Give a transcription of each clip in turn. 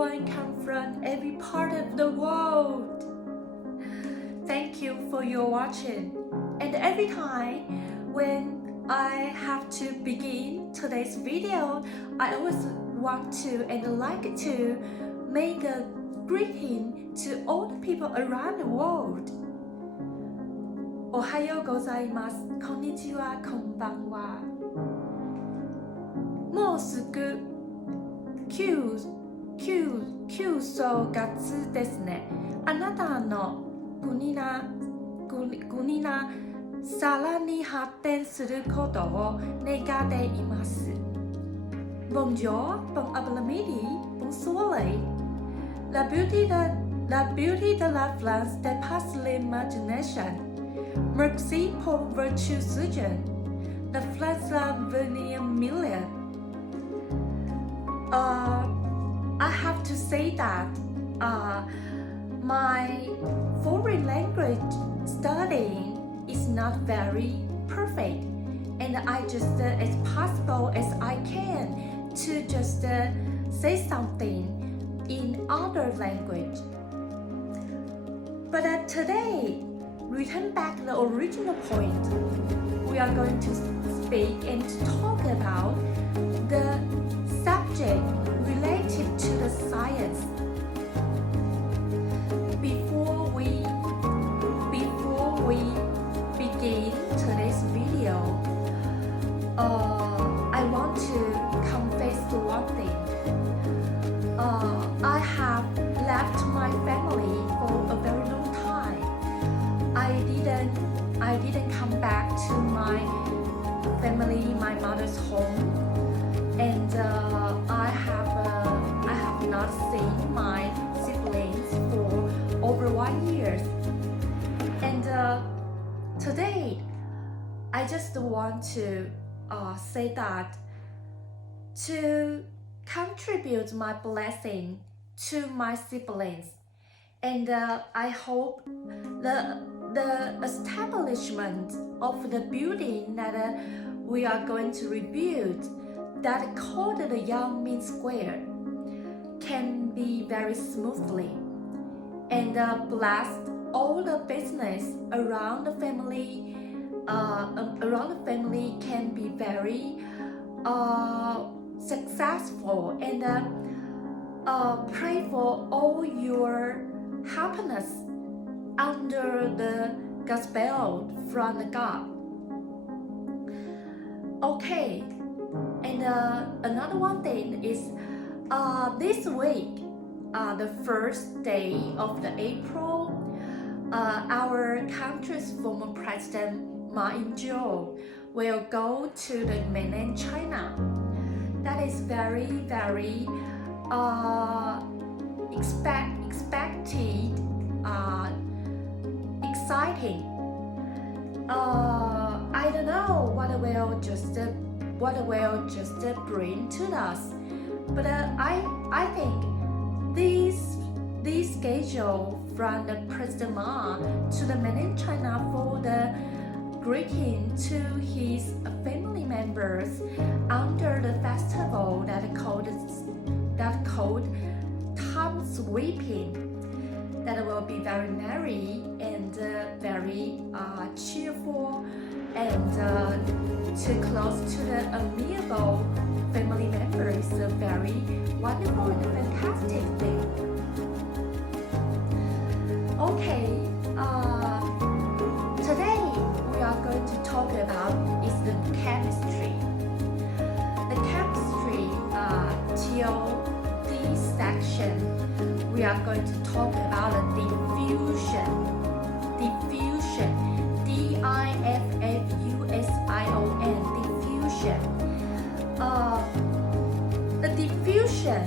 everyone come from every part of the world. Thank you for your watching. And every time when I have to begin today's video, I always want to and like to make a greeting to all the people around the world. Ohayo gozaimasu, konnichiwa, konbanwa. もうすぐ9正月ですね。あなたの国がさらに発展することを願っています。Bonjour, bon après-midi, bonsoir. La beauté de la France dépasse l'imagination. Merci pour votre soutien. La France va venir million. I have to say that my foreign language studying is not very perfect, and I just as possible as I can to just say something in other language. But today, return back to the original point. We are going to speak and talk about the subject related to the science. Before we begin today's video, I want to confess one thing. I have left my family for a very long time. I didn't come back to my family, my mother's home, and I have not seen my siblings for over 1 year. And today, I just want to say that to contribute my blessing to my siblings, and I hope the establishment of the building that we are going to rebuild, that called the Young Min Square, can be very smoothly, and bless all the business around the family. Around the family can be very successful, and pray for all your happiness under the gospel from the God. Okay, and another one thing is this week, the first day of the April, our country's former president Ma Ying-jeou will go to the mainland China. That is very, very expected, exciting. I don't know what it will just bring to us, but I think this schedule from the President Ma to the mainland China for the greeting to his family members under the festival that called Time Sweeping, that will be very merry and very cheerful, and too close to the amiable family members is a very wonderful and fantastic thing. Okay, today we are going to talk about is the chemistry. The chemistry till this section, we are going to talk about the diffusion. Diffusion, diffusion, diffusion. The diffusion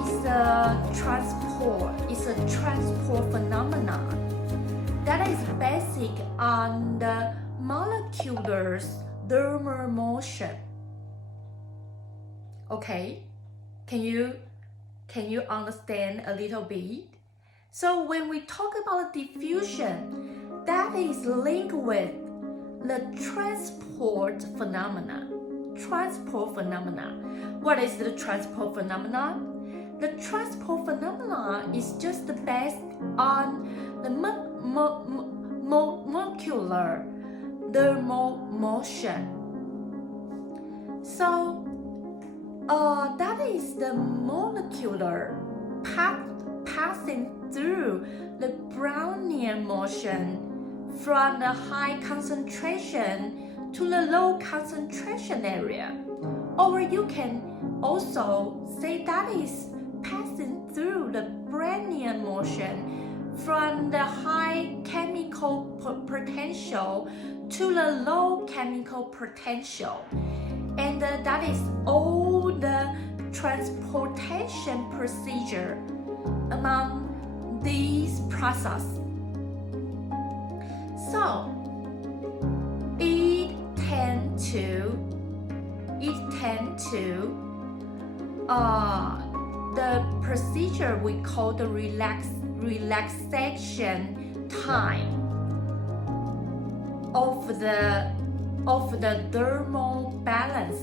is a transport phenomenon that is basic on the molecular thermal motion. Okay, can you understand a little bit? So when we talk about diffusion, that is linked with the transport phenomena. What is the transport phenomenon? the transport phenomena is just based on the molecular thermal motion. So that is the molecular passing through the Brownian motion from the high concentration to the low concentration area. Or you can also say that is passing through the Brownian motion from the high chemical potential to the low chemical potential. And that is all the transportation procedure among these processes. So it tend to the procedure we call the relaxation time of the thermal balance.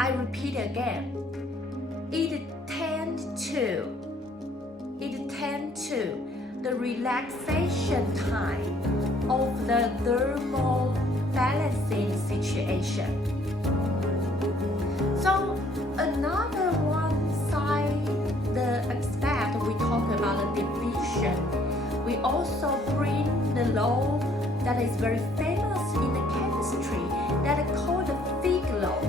I repeat again. It tend to the relaxation time of the thermal balancing situation. So another one side, the aspect we talk about the diffusion, we also bring the law that is very famous in the chemistry that is called the Fick law.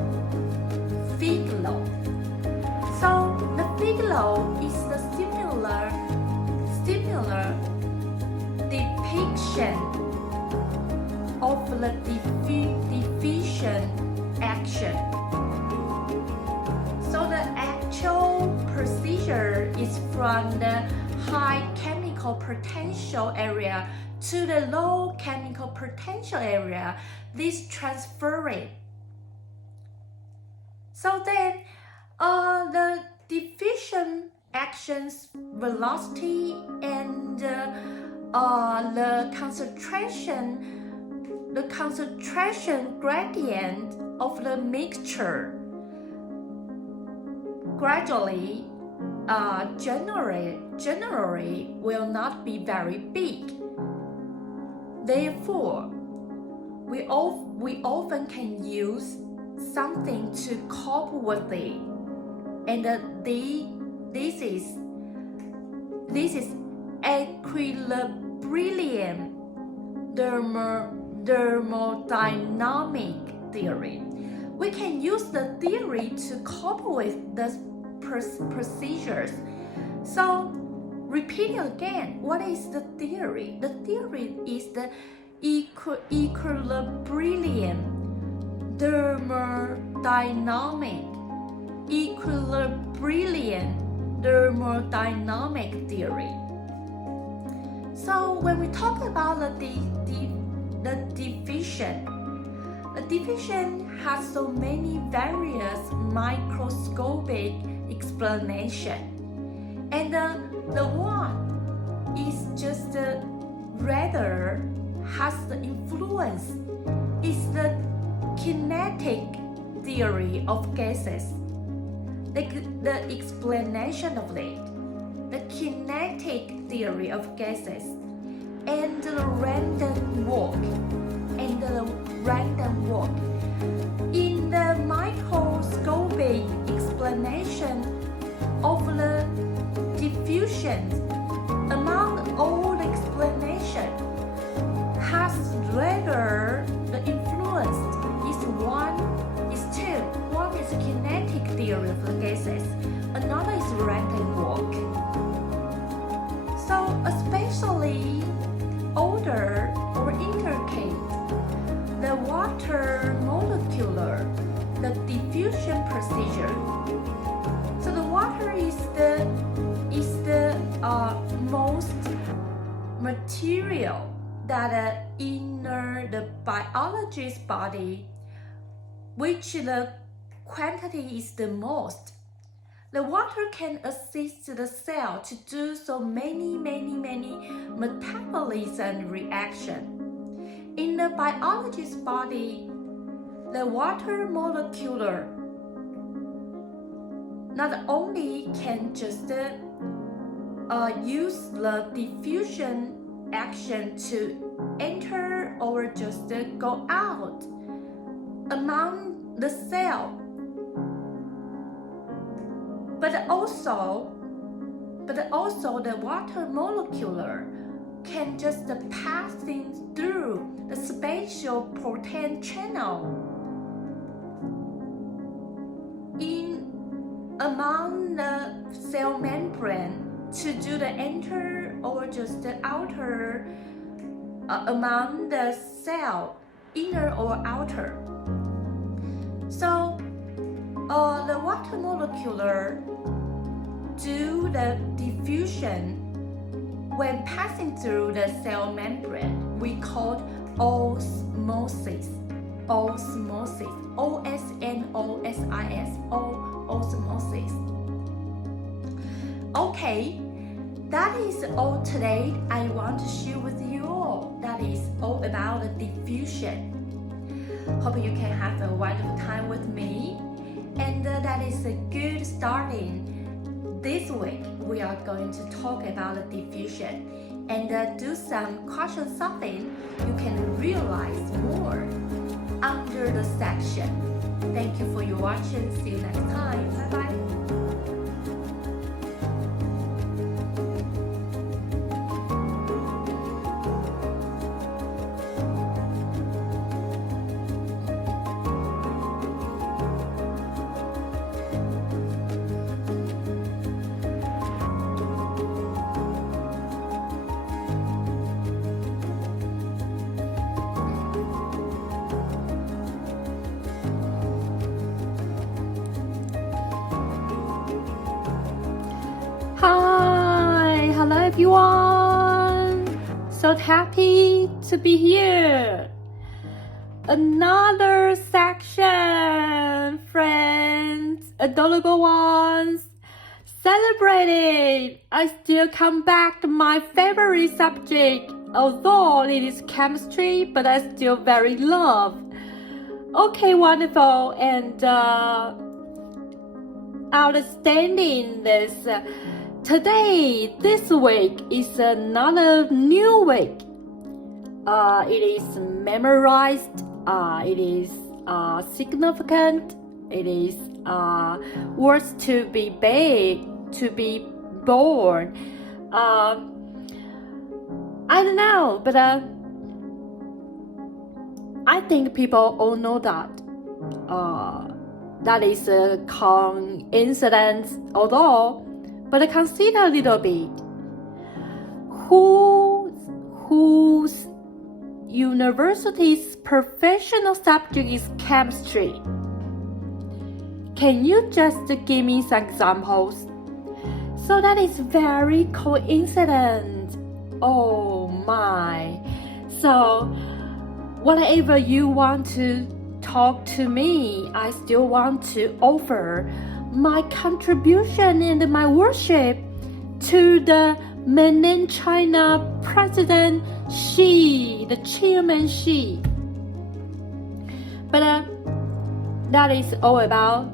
So the Fick law is the similar depiction of the diffusion action. So the actual procedure is from the high chemical potential area to the low chemical potential area, this transferring. So then the diffusion actions velocity and the concentration gradient of the mixture gradually generally will not be very big. Therefore, we often can use something to cope with it, and this is equilibrium thermodynamic theory. We can use the theory to cope with the procedures. So repeating again, what is the theory? The theory is the equilibrium thermodynamic theory. So when we talk about the diffusion has so many various microscopic explanation, and the one is just rather has the influence is the kinetic theory of gases. The explanation of it, the kinetic theory of gases, and the random walk, in the microscopic explanation of the diffusion. Among all the explanation, has rather the influence is two. One is kinetic theory of the gases, another is random walk. So especially older or intricate, the water molecular, the diffusion procedure. So the water is the most material that inner the biologist's body, which the quantity is the most. The water can assist the cell to do so many metabolism reaction. In the biologist's body, the water molecule not only can just use the diffusion action to enter or just go out among the cell, but also the water molecule can just passing through the spatial protein channel in among the cell membrane to do the enter or just the outer among the cell, inner or outer. So the water molecule do the diffusion when passing through the cell membrane. We call osmosis. Osmosis. O-S-N-O-S-I-S. Osmosis. Okay, that is all today I want to share with you all. That is all about the diffusion. Hope you can have a wonderful time with me. And that is a good starting. This week we are going to talk about the diffusion and do some question solving. You can realize more under the section. Thank you for your watching. See you next time. Bye bye. Hi, hello everyone. So happy to be here. Another section, friends, adorable ones. Celebrated. I still come back to my favorite subject, although it is chemistry, but I still very love. Okay, wonderful and outstanding this. Today, this week is another new week. It is memorized. It is significant. It is worth to be big, to be born. I don't know, but I think people all know that. That is a coincidence, although. But consider a little bit. Whose university's professional subject is chemistry? Can you just give me some examples? So that is very coincident. Oh my. So whatever you want to talk to me, I still want to offer my contribution and my worship to the mainland China President Xi, the Chairman Xi. But that is all about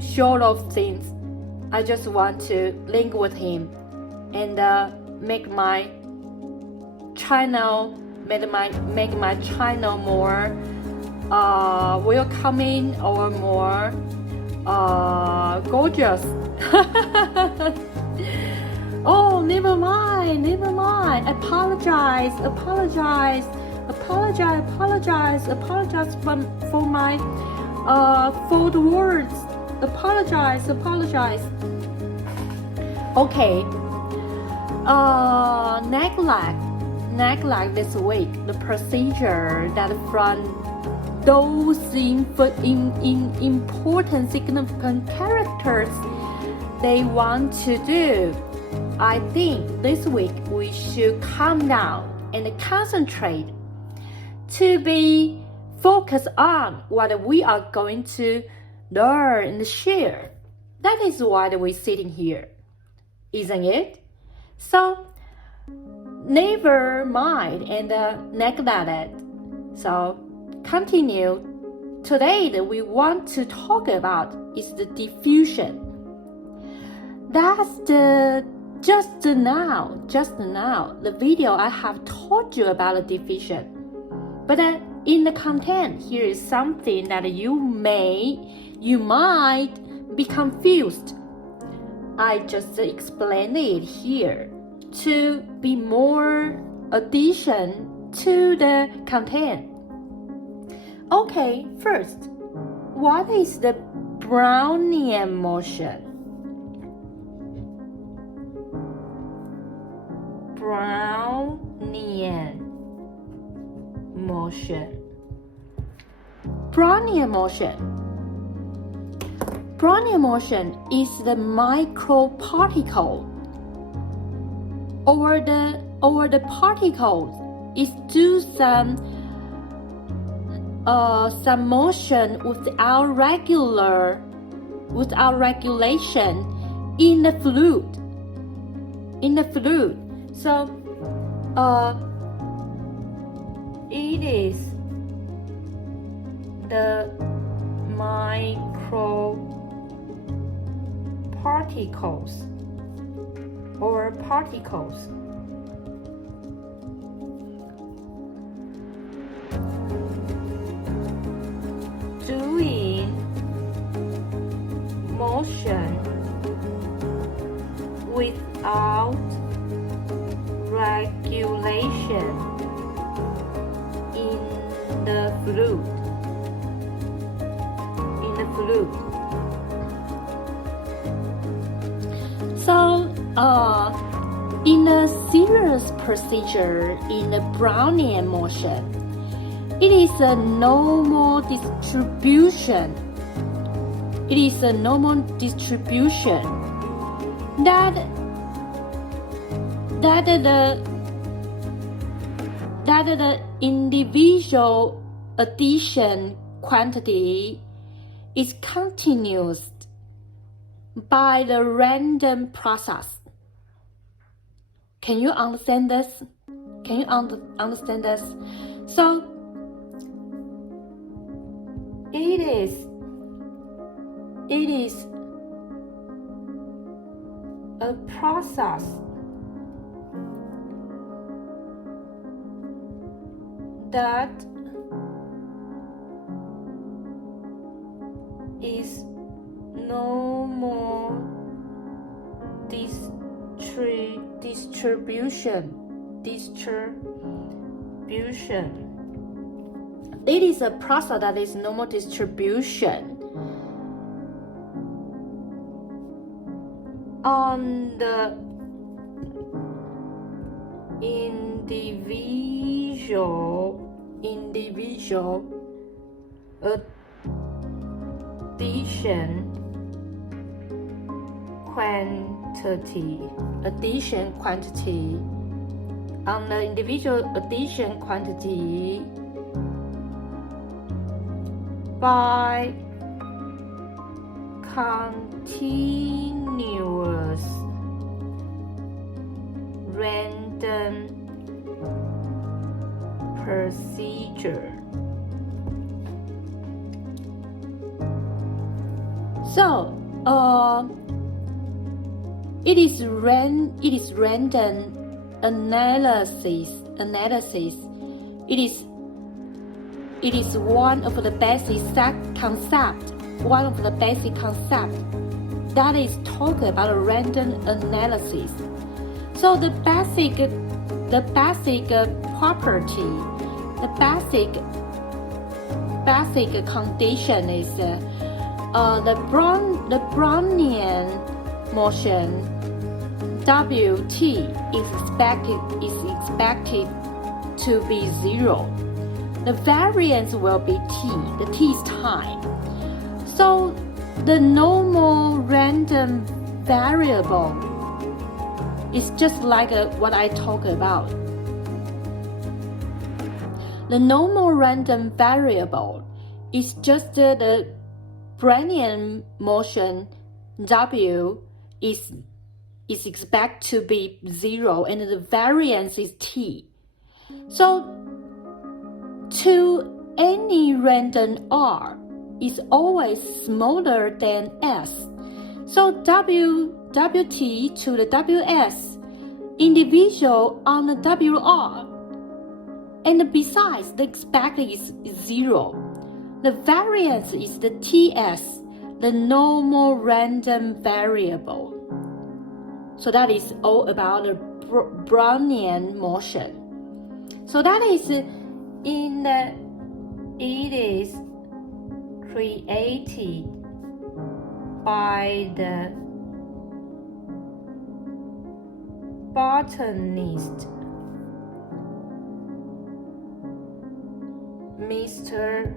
short of things. I just want to link with him and make my channel, make my channel more welcoming or more gorgeous. Oh, never mind. Apologize for my fault words. Apologize. Okay. Neglect this week the procedure that from those in important significant characters they want to do. I think this week we should calm down and concentrate to be focused on what we are going to learn and share. That is why we're sitting here, isn't it? So never mind and neglect it. So continue. Today we want to talk about is the diffusion. That's just now the video I have told you about the diffusion. But in the content, here is something that you might be confused. I just explained it here to be more addition to the content. Okay, first, what is the Brownian motion? Brownian motion. Brownian motion is the microparticle or the particles is do some motion without regulation in the fluid. So it is the microparticles or particles doing motion without regulation in the fluid. So, in a serious procedure in the Brownian motion, it is a normal distribution. That the individual addition quantity is continuous by the random process. Can you understand this? So it is a process that is no more distribution. It is a process that is no more distribution on the individual addition quantity on the individual addition quantity by continuous random procedure. So, it is random analysis. It is one of the basic concept that is talking about random analysis. So the basic property, the basic condition is the Brownian motion Wt is expected to be 0. The variance will be t. The t is time. So the normal random variable is just like what I talked about. The normal random variable is just the Brownian motion W is expected to be 0 and the variance is t. So to any random R is always smaller than S. So WT to the WS, individual on the WR. And besides, the expected is 0. The variance is the TS, the normal random variable. So that is all about the Brownian motion. So that is it is created by the botanist Mr.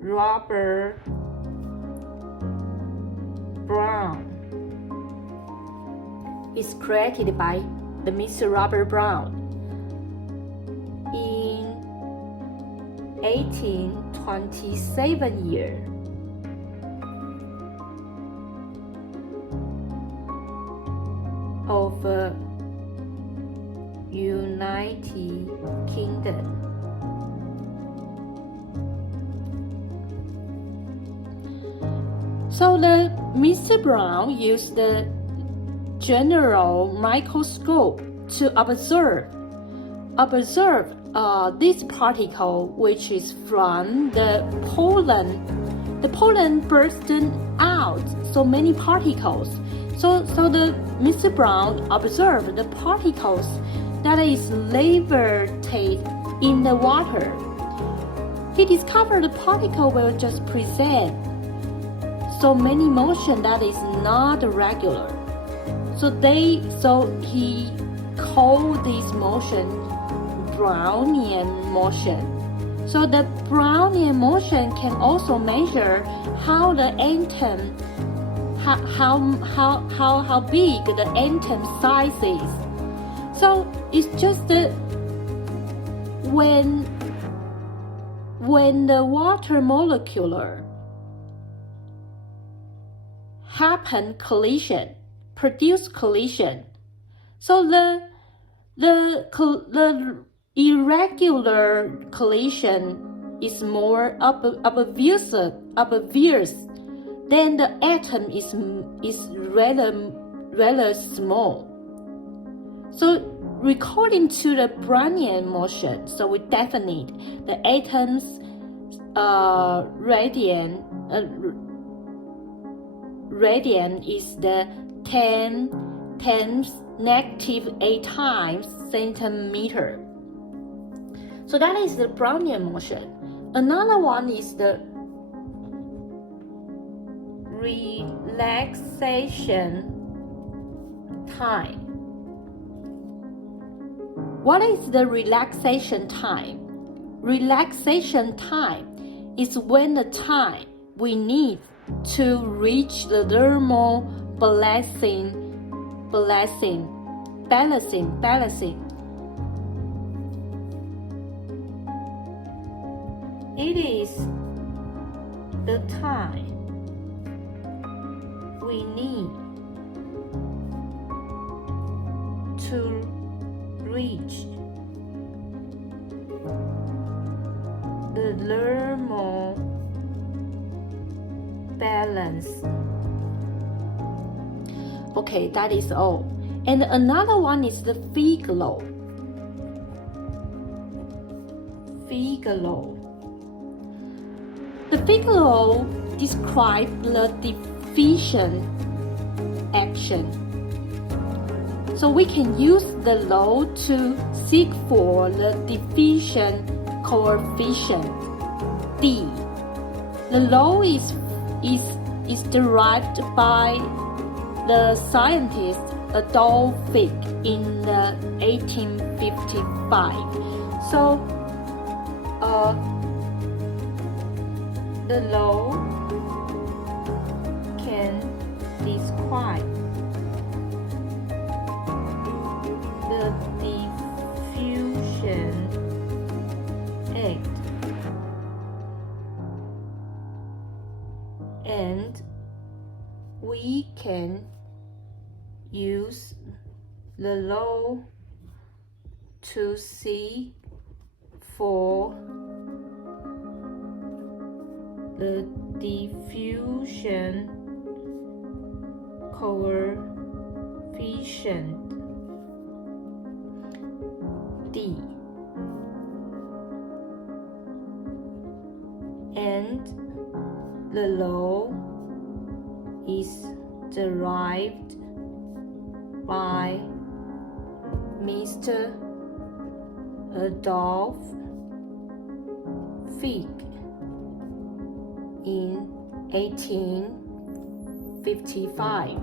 Robert Brown. Is created by the Mr. Robert Brown in 1827 year. Of United Kingdom. So the Mr. Brown used the general microscope to observe this particle, which is from the pollen. The pollen bursting out so many particles. So the Mr. Brown observed the particles that is levitate in the water. He discovered the particle will just present so many motion that is not regular. So he called this motion Brownian motion. So the Brownian motion can also measure how the atom, how big the atom size is. So it's just that when the water molecule happen collision, produce collision. So the irregular collision is more obvious then the atom is rather small. So according to the Brownian motion, so we definite the atom's radian is the 10 negative 8 times centimeter. So that is the Brownian motion. Another one is the relaxation time. What is the relaxation time? Relaxation time is when the time we need to reach the thermal balancing. It is the time we need to reach the thermal balance. Okay, that is all. And another one is the Fick law. The Fick law describes the diffusion action. So we can use the law to seek for the diffusion coefficient D. The law is derived by the scientist Adolf Fick in 1855. So the law can describe the diffusion act and we can use the law to see for the diffusion coefficient D, and the law is derived by Mr. Adolf Fick in 1855.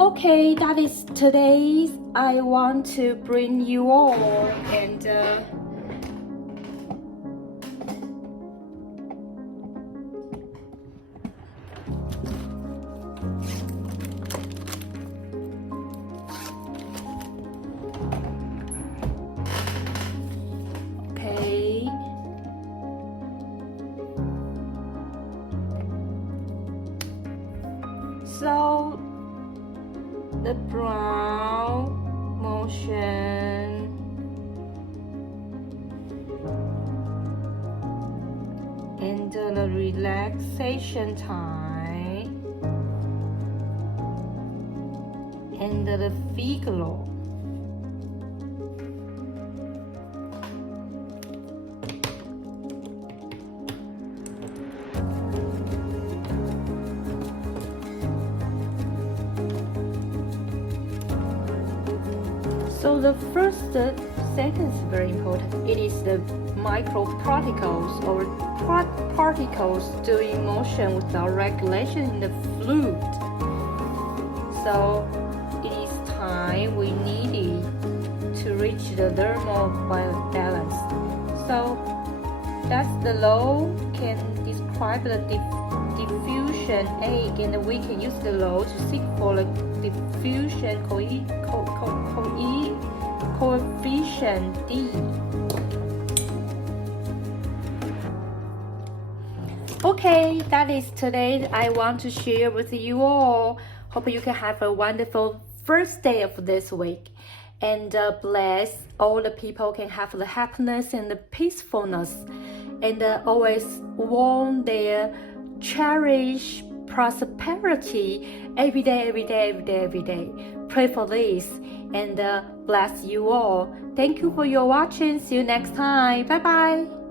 Okay, that is today's. I want to bring you all and okay. So the brow motion and the relaxation time and the figure. So the first sentence is very important. It is the microparticles or particles doing motion without regulation in the fluid. So it is time we needed to reach the thermal balance. So that's the law can describe the diffusion egg, and we can use the law to seek for the diffusion coefficient D. Okay, that is today I want to share with you all. Hope you can have a wonderful first day of this week, and bless all the people can have the happiness and the peacefulness, and always want their cherish prosperity every day. Pray for this, and bless you all. Thank you for your watching. See you next time. Bye bye.